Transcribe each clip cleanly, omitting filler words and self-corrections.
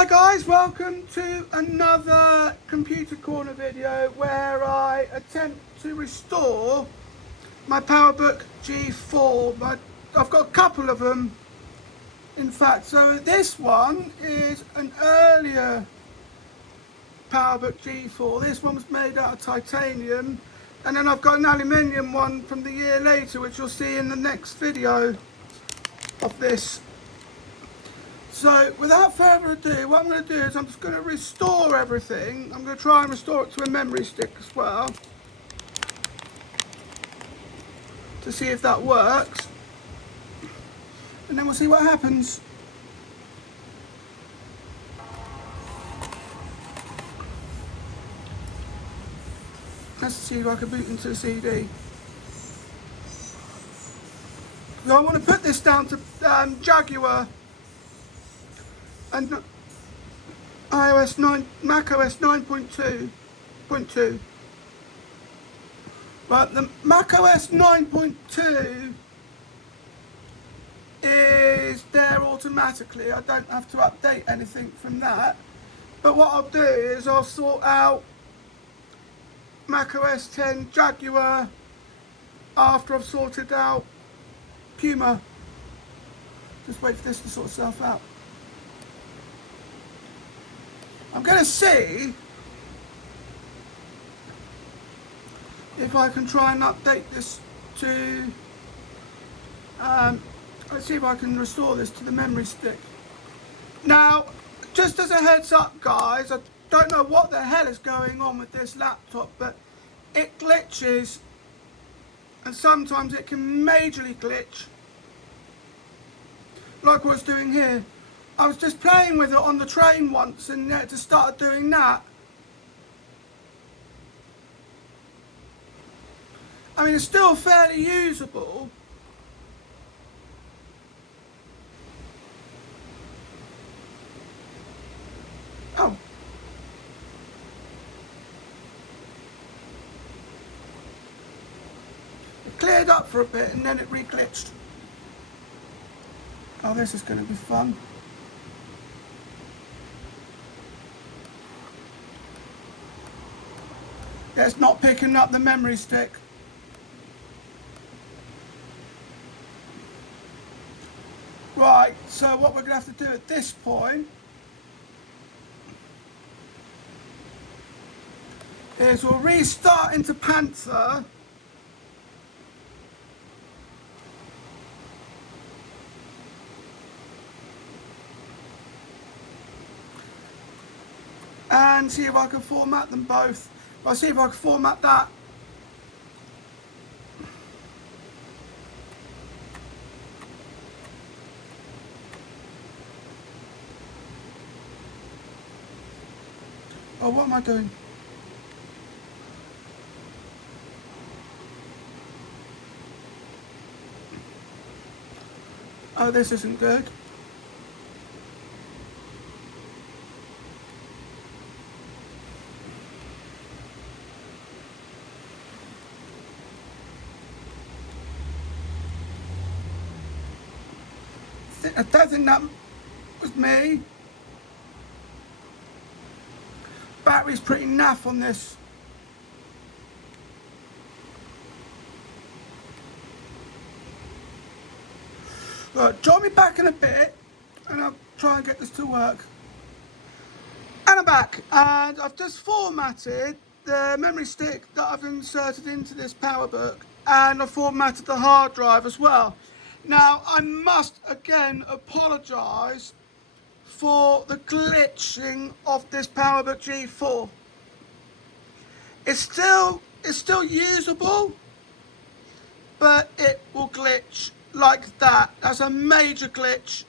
Hi guys, welcome to another Computer Corner video where I attempt to restore my PowerBook G4. I've got a couple of them, in fact. So this one is an earlier PowerBook G4. This one was made out of titanium, and then I've got an aluminium one from the year later, which you'll see in the next video of this. So without further ado, what I'm going to do is I'm just going to restore everything. I'm going to try and restore it to a memory stick as well, to see if that works, and then we'll see what happens. Let's see if I can boot into the CD. So I want to put this down to Jaguar and Mac OS 9.2. But the Mac OS 9.2 is there automatically. I don't have to update anything from that. But what I'll do is I'll sort out Mac OS 10 Jaguar after I've sorted out Puma. Just wait for this to sort itself out. I'm going to see if I can try and update this to, let's see if I can restore this to the memory stick. Now, just as a heads up guys, I don't know what the hell is going on with this laptop, but it glitches, and sometimes it can majorly glitch, like what I was doing here. I was just playing with it on the train once and it just started doing that. I mean, it's still fairly usable. Oh. It cleared up for a bit and then it re-glitched. Oh, this is going to be fun. Yeah, it's not picking up the memory stick. Right, so what we're going to have to do at this point is we'll restart into Panther. And see if I can format them both. I'll see if I can format that. Oh, what am I doing? Oh, this isn't good. I don't think that was me. Battery's pretty naff on this. Right, join me back in a bit and I'll try and get this to work. And I'm back, and I've just formatted the memory stick that I've inserted into this PowerBook, and I've formatted the hard drive as well. Now, I must again apologise for the glitching of this PowerBook G4. It's still usable, but it will glitch like that. That's a major glitch.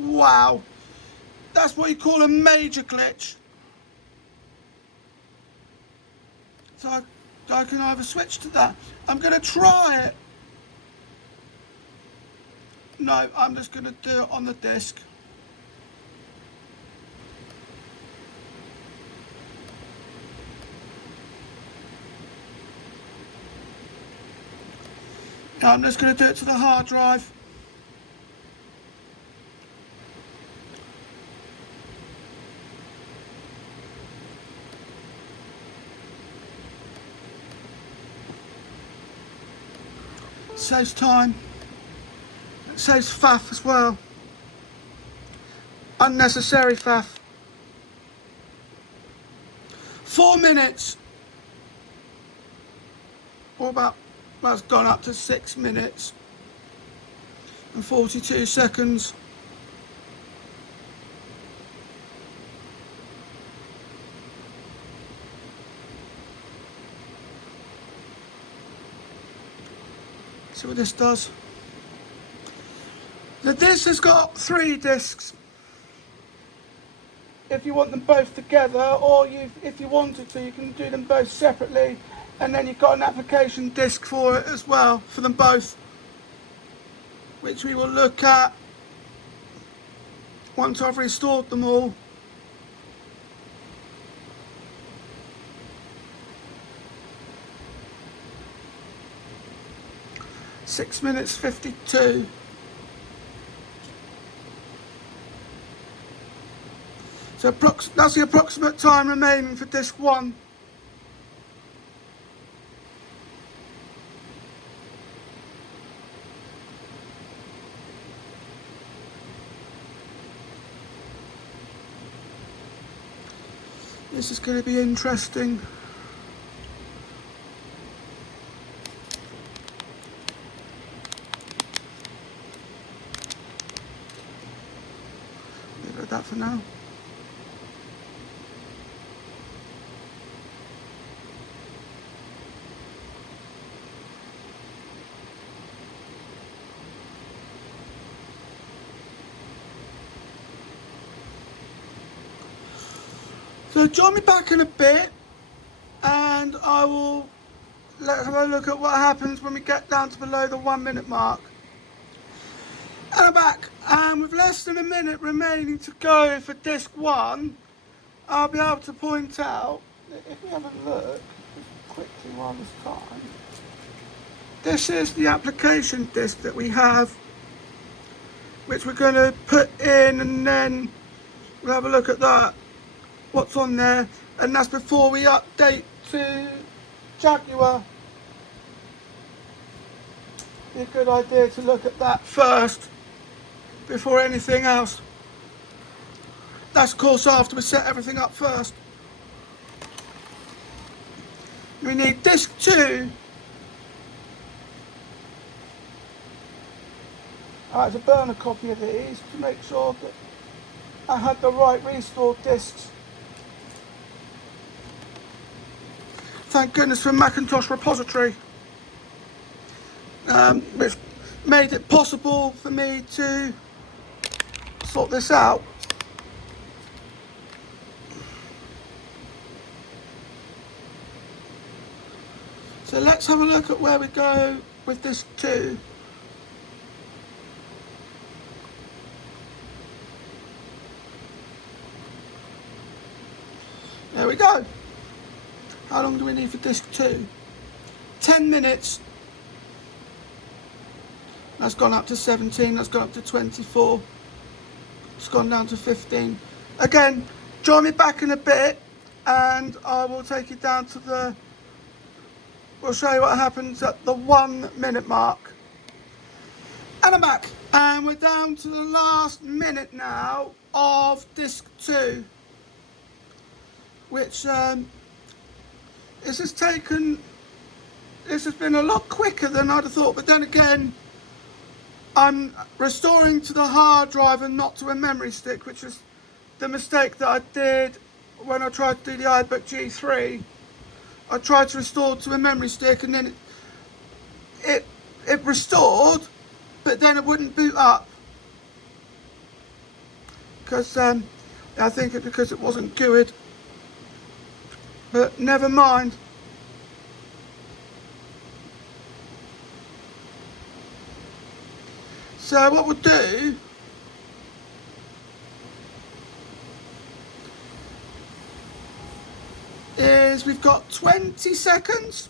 Wow, that's what you call a major glitch. So I can either switch to that. I'm going to try it. No, I'm just going to do it on the disk. Now I'm just going to do it to the hard drive. saves time. It saves faff as well. Unnecessary faff. 4 minutes. Or about, well, it's gone up to 6 minutes and 42 seconds. See what this does. The disc has got 3 discs. If you want them both together, or if you wanted to, you can do them both separately, and then you've got an application disc for it as well, for them both, which we will look at once I've restored them all. Six minutes 52. So that's the approximate time remaining for disc 1. This is going to be interesting. Leave it at that for now. So join me back in a bit, and I will have a look at what happens when we get down to below the 1 minute mark. And I'm back, and with less than a minute remaining to go for disc 1, I'll be able to point out, if we have a look just quickly while there's time, this is the application disc that we have, which we're going to put in, and then we'll have a look at that. What's on there, and that's before we update to Jaguar. Be a good idea to look at that first before anything else. That's of course after we set everything up first. We need disc 2. I had to burn a copy of these to make sure that I had the right restored discs. Thank goodness for Macintosh repository, which made it possible for me to sort this out. So let's have a look at where we go with this 2. There we go. How long do we need for disc 2? 10 minutes. That's gone up to 17, that's gone up to 24. It's gone down to 15. Again, join me back in a bit, and I will take you down to we'll show you what happens at the 1 minute mark. And I'm back, and we're down to the last minute now of disc 2, which this has been a lot quicker than I'd have thought, but then again, I'm restoring to the hard drive and not to a memory stick, which was the mistake that I did when I tried to do the iBook G3. I tried to restore to a memory stick, and then it restored, but then it wouldn't boot up. Because I think it's because it wasn't GUID. But never mind. So what we'll do is we've got 20 seconds.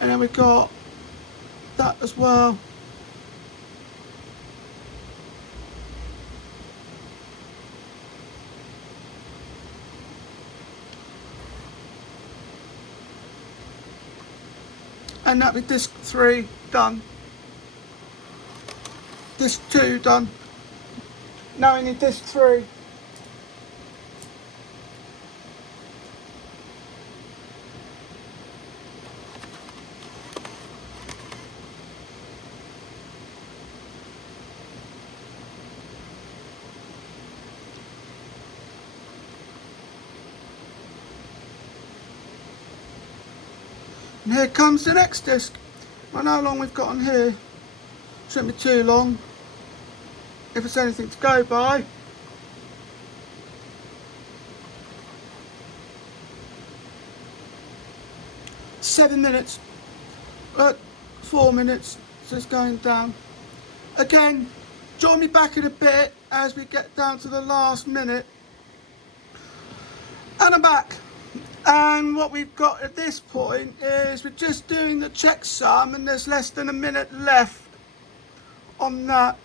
And then we've got that as well. and that'll be disc 3 done. Disc 2 done. Now we need disc 3. And here comes the next disc. I know how long we've got on here. Shouldn't be too long, if it's anything to go by. Seven minutes. 4 minutes. So it's going down. Again, join me back in a bit as we get down to the last minute. And I'm back. And what we've got at this point is we're just doing the checksum, and there's less than a minute left on that.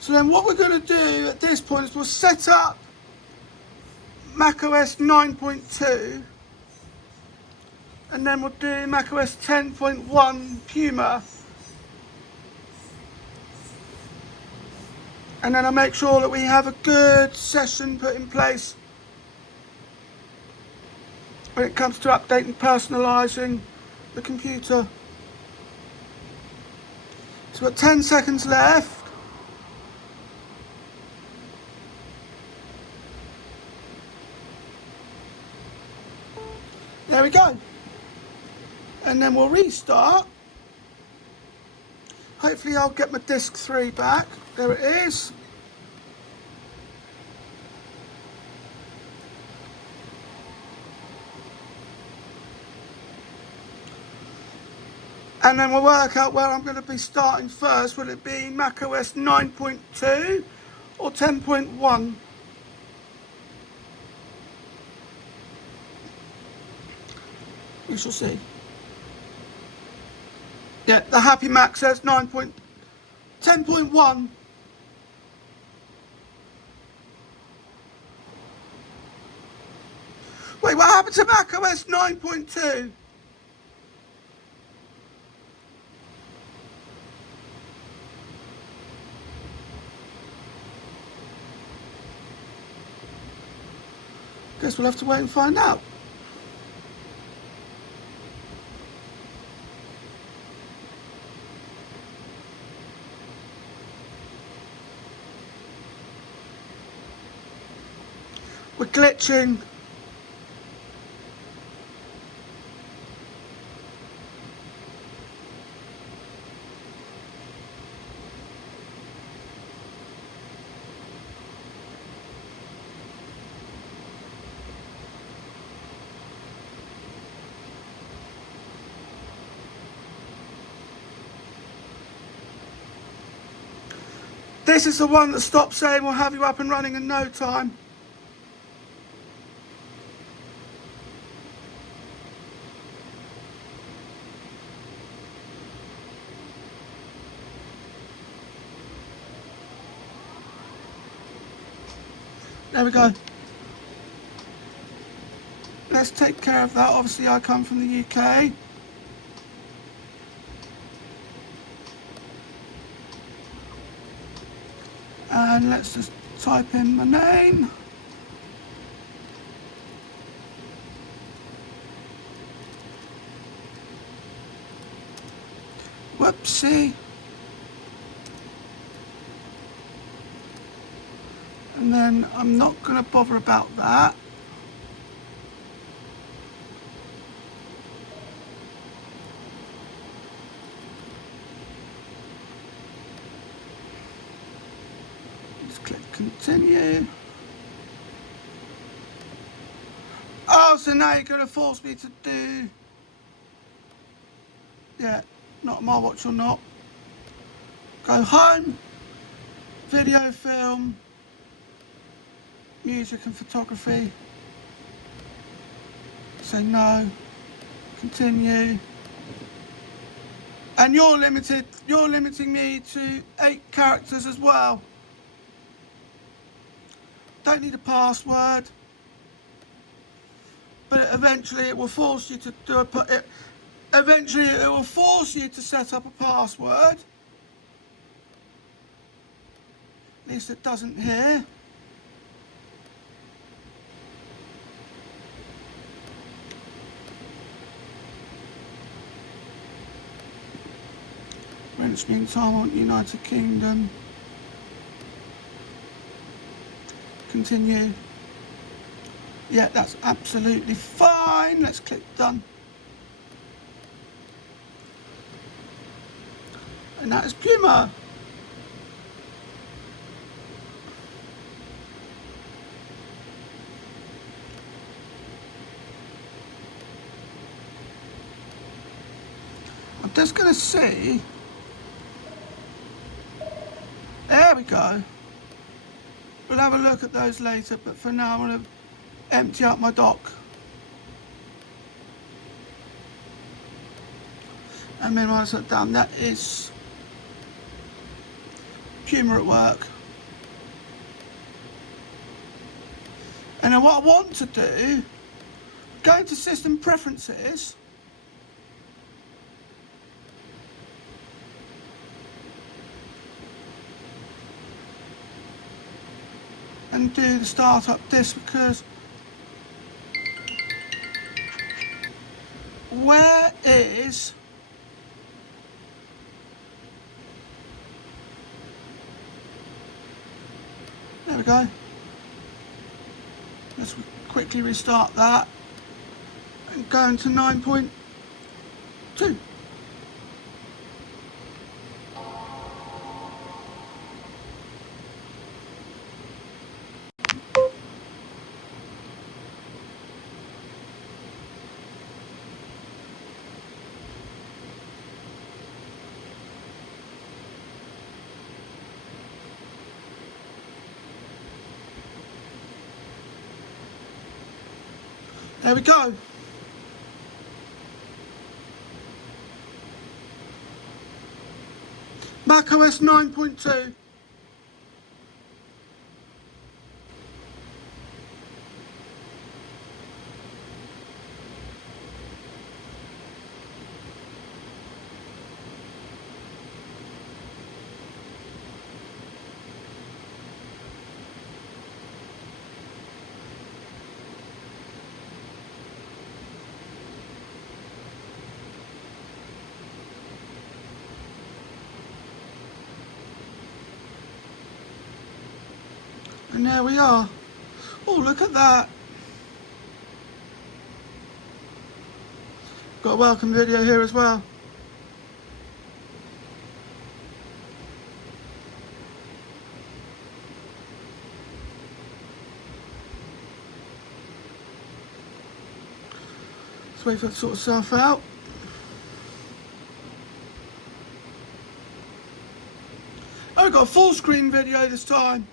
So then what we're going to do at this point is we'll set up macOS 9.2, and then we'll do macOS 10.1 Puma. And then I'll make sure that we have a good session put in place when it comes to updating and personalising the computer. So we've got 10 seconds left. There we go. And then we'll restart. Hopefully I'll get my disc 3 back. There it is. And then we'll work out where I'm going to be starting first. Will it be macOS 9.2 or 10.1? We shall see. Yeah, the Happy Mac says 10.1. Wait, what happened to macOS 9.2? Guess we'll have to wait and find out. We're glitching. This is the one that stopped saying we'll have you up and running in no time. There we go. Let's take care of that. Obviously I come from the UK. And let's just type in my name. Whoopsie. And then I'm not going to bother about that. Just click continue. Oh, so now you're going to force me to do... Yeah, not my watch or not. Go home, video, film, music and photography. Say no, continue. And you're limiting me to 8 characters as well. Don't need a password. but eventually it will force you to do a eventually it will force you to set up a password. At least it doesn't here. Rent screen time on United Kingdom. Continue. Yeah, that's absolutely fine. Let's click done. And that is Puma. I'm just going to see. There we go. We'll have a look at those later, but for now I'm going to empty out my dock. And minimize that down. That is Puma at work. And then what I want to do, go into System Preferences. And do the startup disk, because where is there we go. Let's quickly restart that and go into 9.2. There we go. macOS 9.2. And there we are. Oh, look at that. Got a welcome video here as well. Let's wait for it to sort itself out. Oh, got a full screen video this time.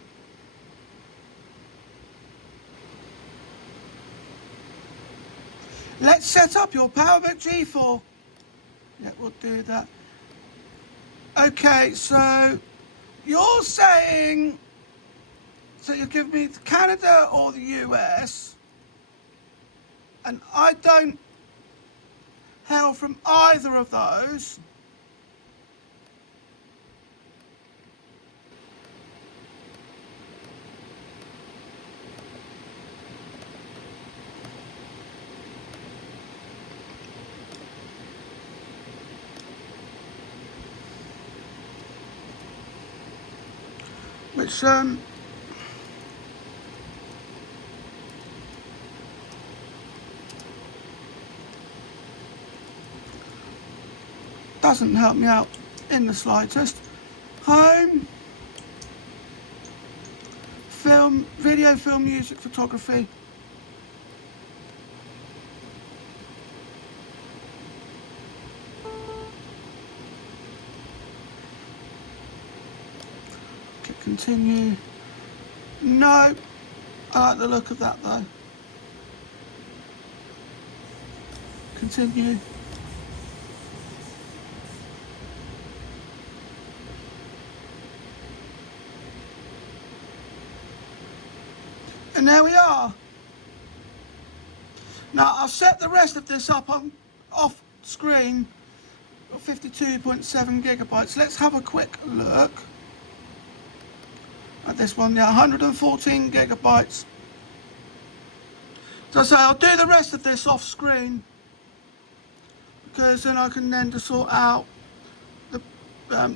Let's set up your PowerBook G4. Yeah, we'll do that. Okay, so you're saying, so you give me Canada or the US, and I don't hail from either of those. Which doesn't help me out in the slightest. Home, film, video, film, music, photography. Click continue. No, I like the look of that though. Continue. And there we are. Now I'll set the rest of this up on off screen. 52.7 gigabytes. Let's have a quick look at this one. Yeah, 114 gigabytes. So I say I'll do the rest of this off screen, because then I can then just sort out the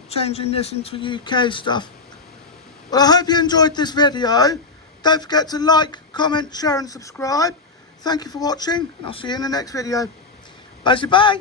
changing this into UK stuff. Well, I hope you enjoyed this video. Don't forget to like, comment, share and subscribe. Thank you for watching, and I'll see you in the next video. Bye.